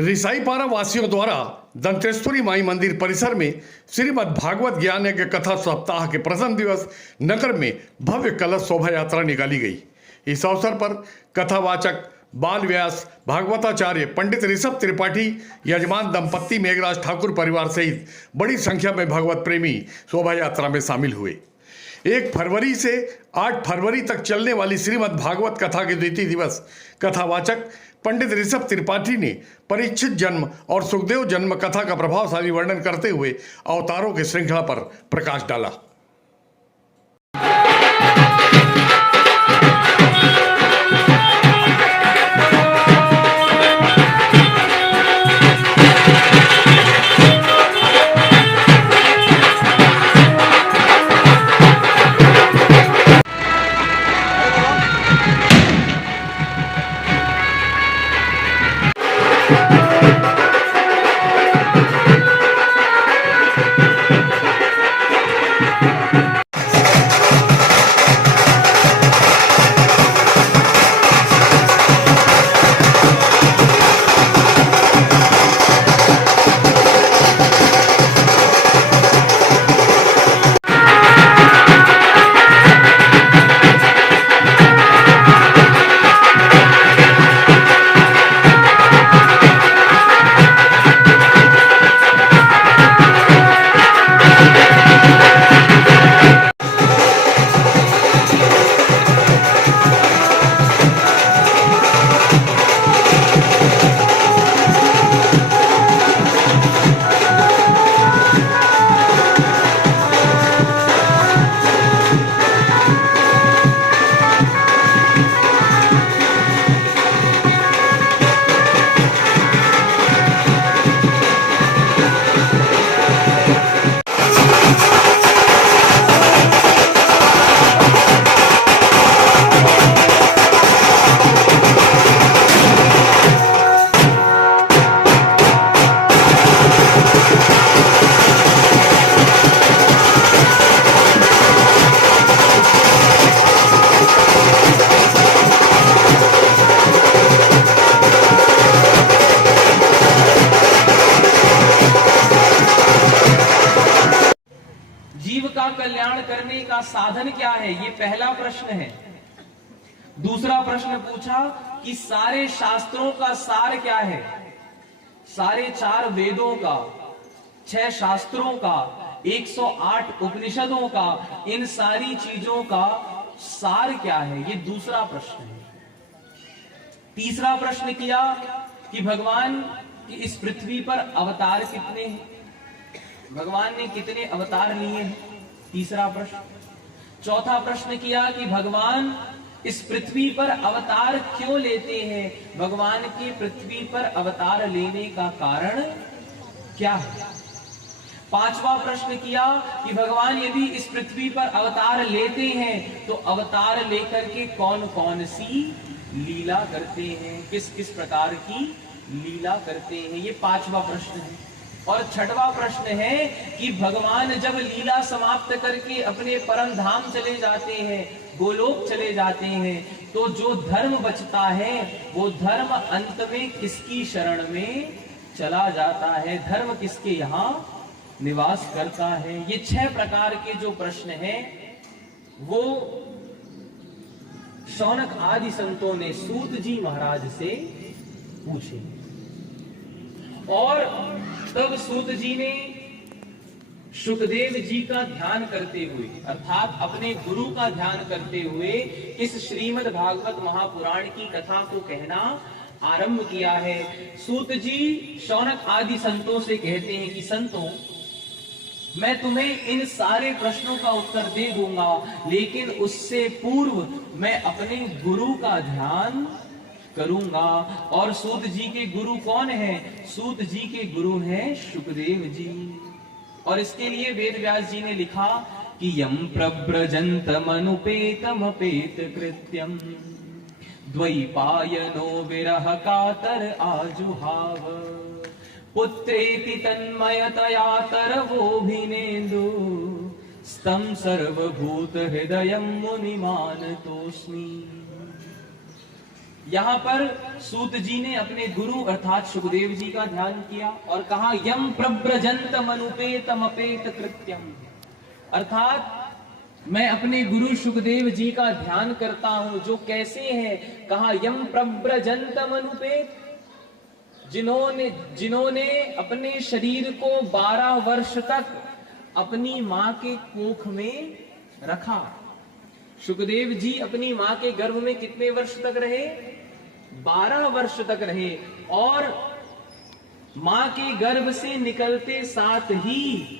रिसाईपारा वासियों द्वारा दंतेश्वरी माई मंदिर परिसर में श्रीमद् भागवत ज्ञान यज्ञ कथा सप्ताह के प्रथम दिवस नगर में भव्य कलश शोभा यात्रा निकाली गई। इस अवसर पर कथावाचक बाल व्यास, भागवताचार्य पंडित ऋषभ त्रिपाठी, यजमान दंपत्ति मेघराज ठाकुर परिवार सहित बड़ी संख्या में भगवत प्रेमी शोभा यात्रा में शामिल हुए। 1 फरवरी से 8 फरवरी तक चलने वाली श्रीमद् भागवत कथा के द्वितीय दिवस कथावाचक पंडित ऋषभ त्रिपाठी ने परीक्षित जन्म और सुखदेव जन्म कथा का प्रभावशाली वर्णन करते हुए अवतारों की श्रृंखला पर प्रकाश डाला। जीव का कल्याण करने का साधन क्या है, ये पहला प्रश्न है। दूसरा प्रश्न पूछा कि सारे शास्त्रों का सार क्या है, सारे 4 वेदों का, 6 शास्त्रों का, 108 उपनिषदों का, इन सारी चीजों का सार क्या है, ये दूसरा प्रश्न है। तीसरा प्रश्न किया कि भगवान की इस पृथ्वी पर अवतार कितने हैं, भगवान ने कितने अवतार लिए हैं, तीसरा प्रश्न। चौथा प्रश्न किया कि भगवान इस पृथ्वी पर अवतार क्यों लेते हैं, भगवान के पृथ्वी पर अवतार लेने का कारण क्या है। पांचवा प्रश्न किया कि भगवान यदि इस पृथ्वी पर अवतार लेते हैं तो अवतार लेकर के कौन कौन सी लीला करते हैं, किस किस प्रकार की लीला करते हैं, ये 5वां प्रश्न है। और 6वां प्रश्न है कि भगवान जब लीला समाप्त करके अपने परम धाम चले जाते हैं, गोलोक चले जाते हैं, तो जो धर्म बचता है वो धर्म अंत में किसकी शरण में चला जाता है, धर्म किसके यहाँ निवास करता है। ये 6 प्रकार के जो प्रश्न हैं वो शौनक आदि संतों ने सूत जी महाराज से पूछे। और तब सूत जी ने शुकदेव जी का ध्यान करते हुए, अर्थात अपने गुरु का ध्यान करते हुए इस श्रीमद् भागवत महापुराण की कथा को कहना आरंभ किया है। सूत जी शौनक आदि संतों से कहते हैं कि संतों, मैं तुम्हें इन सारे प्रश्नों का उत्तर दे दूंगा, लेकिन उससे पूर्व मैं अपने गुरु का ध्यान करूंगा। और सूत जी के गुरु कौन है, सूत जी के गुरु हैं शुकदेव जी। और इसके लिए वेद व्यास जी ने लिखा कि यम प्रव्रजन्तमनुपेतमपेत कृत्यम द्वैपायनो विरह कातर आजुहाव पुत्रेति तन्मयतया तरवोभिनेन्दु स्तम सर्वभूत हृदयं मुनिमानतोस्मि। यहाँ पर सूत जी ने अपने गुरु अर्थात सुखदेव जी का ध्यान किया और कहा यम प्रव्रजंतम अनुपेतम अपेत कृत्यम, अर्थात मैं अपने गुरु सुखदेव जी का ध्यान करता हूं जो कैसे हैं। कहा यम प्रव्रजंतम अनुपेत, जिन्होंने अपने शरीर को 12 वर्ष तक अपनी मां के कोख में रखा। सुखदेव जी अपनी मां के गर्भ में कितने वर्ष तक रहे? 12 वर्ष तक रहे। और मां के गर्भ से निकलते साथ ही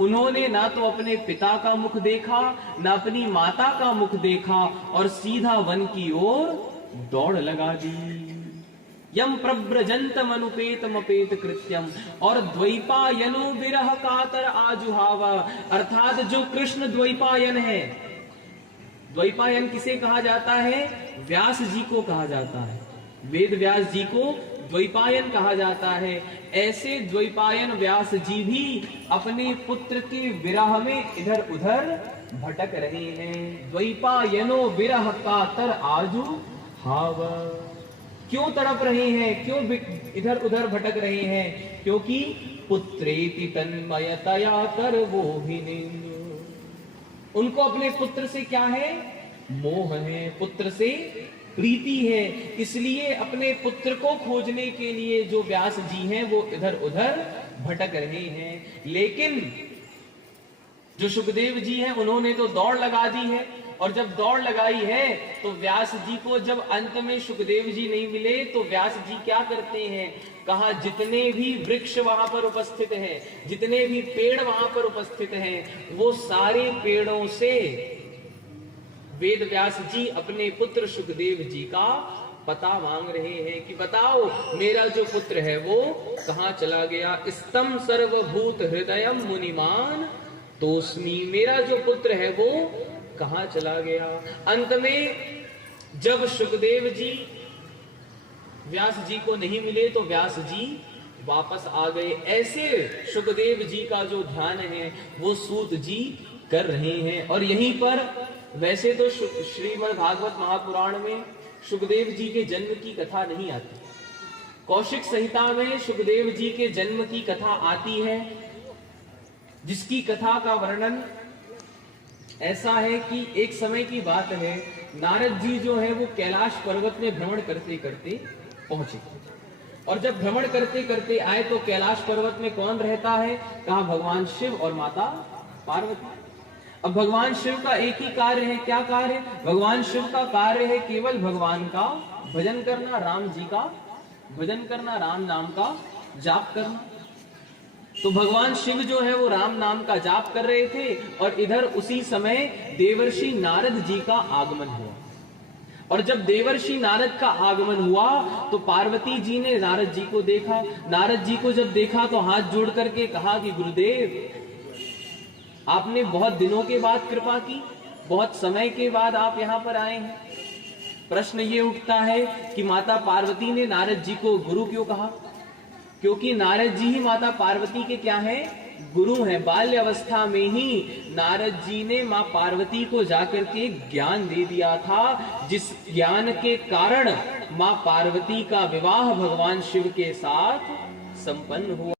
उन्होंने ना तो अपने पिता का मुख देखा, ना अपनी माता का मुख देखा और सीधा वन की ओर दौड़ लगा दी। यम प्रव्रजंतम अनुपेतम अपेत कृत्यम, और द्वैपायनो विरह कातर आजुहावा, अर्थात जो कृष्ण द्वैपायन है। द्वैपायन किसे कहा जाता है? व्यास जी को कहा जाता है। वेद व्यास जी को द्वैपायन कहा जाता है। ऐसे द्वैपायन व्यास जी भी अपने पुत्र के विरह में इधर उधर भटक रहे हैं। द्वैपायनो विरह कातर आजु हाव, क्यों तड़प रहे हैं, क्यों इधर उधर भटक रहे हैं? क्योंकि पुत्रेति तन्मयतया कर वो ही, उनको अपने पुत्र से क्या है? मोह है, पुत्र से प्रीति है। इसलिए अपने पुत्र को खोजने के लिए जो व्यास जी हैं वो इधर उधर भटक रहे हैं। लेकिन जो सुखदेव जी हैं उन्होंने तो दौड़ लगा दी है, और जब दौड़ लगाई है तो व्यास जी को जब अंत में सुखदेव जी नहीं मिले तो व्यास जी क्या करते हैं? कहा जितने भी वृक्ष वहां पर उपस्थित हैं, जितने भी पेड़ वहां पर उपस्थित हैं, वो सारे पेड़ों से वेद व्यास जी अपने पुत्र सुखदेव जी का पता मांग रहे हैं कि बताओ मेरा जो पुत्र है वो कहां चला गया। स्तम सर्वभूत हृदयम मुनिमान तोस्मी, मेरा जो पुत्र है वो कहां चला गया। अंत में जब सुखदेव जी व्यास जी को नहीं मिले तो व्यास जी वापस आ गए। ऐसे सुखदेव जी का जो ध्यान है वो सूत जी कर रहे हैं। और यहीं पर वैसे तो श्रीमद् भागवत महापुराण में सुखदेव जी के जन्म की कथा नहीं आती। कौशिक संहिता में सुखदेव जी के जन्म की कथा आती है, जिसकी कथा का वर्णन ऐसा है कि एक समय की बात है, नारद जी जो है वो कैलाश पर्वत में भ्रमण करते करते पहुंचे। और जब भ्रमण करते करते आए तो कैलाश पर्वत में कौन रहता है? कहा भगवान शिव और माता पार्वती। अब भगवान शिव का एक ही कार्य है, क्या कार्य है? भगवान शिव का कार्य है केवल भगवान का भजन करना, राम जी का भजन करना, राम नाम का जाप करना। तो भगवान शिव जो है वो राम नाम का जाप कर रहे थे और इधर उसी समय देवर्षि नारद जी का आगमन हुआ। और जब देवर्षि नारद का आगमन हुआ तो पार्वती जी ने नारद जी को देखा। नारद जी को जब देखा तो हाथ जोड़ करके कहा कि गुरुदेव, आपने बहुत दिनों के बाद कृपा की, बहुत समय के बाद आप यहाँ पर आए हैं। प्रश्न ये उठता है कि माता पार्वती ने नारद जी को गुरु क्यों कहा? क्योंकि नारद जी ही माता पार्वती के क्या है? गुरु हैं। बाल्य अवस्था में ही नारद जी ने मां पार्वती को जाकर के ज्ञान दे दिया था, जिस ज्ञान के कारण मां पार्वती का विवाह भगवान शिव के साथ संपन्न हुआ।